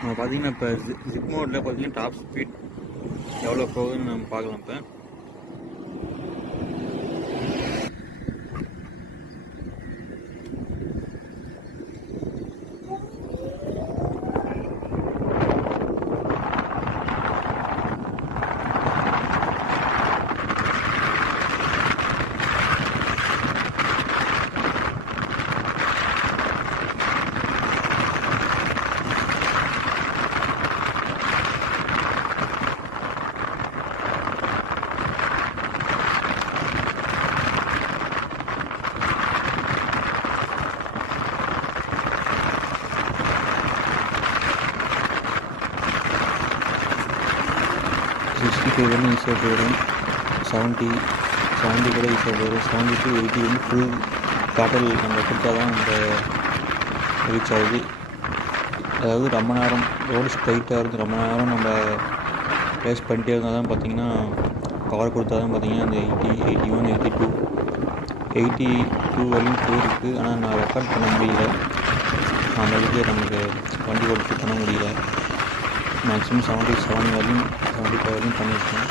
நம்ம பார்த்தீங்கன்னா இப்போ ஜிப் மோடில் பார்த்தீங்கன்னா டாப் ஸ்பீட் எவ்வளோ போகுதுன்னு நம்ம பார்க்கலாம். இப்போ வந்து ஈஸியாக போயிடும். 70 கூட ஈஸியாக போயிடும். 70 to 80 வந்து ஃபுல் பேட்டல் நம்ம கொடுத்தா தான் அந்த ரீச் ஆகுது. அதாவது ரொம்ப நேரம் ரோடு ஸ்ட்ரைட்டாக இருந்து ரொம்ப நேரம் நம்ம ரேஸ் பண்ணிட்டே இருந்தால் தான் பார்த்திங்கன்னா பவர் கொடுத்தா தான் பார்த்திங்கன்னா அந்த 81 82 வரையும் போயிருக்கு. ஆனால் நான் ரெக்கார்ட் பண்ண முடியல. அந்த அளவுக்கு நமக்கு வண்டி ஓட்டி பண்ண முடியல. மேக்ஸிமம் 77 வரையும் 75 வரையும் பண்ணியிருக்கேன்.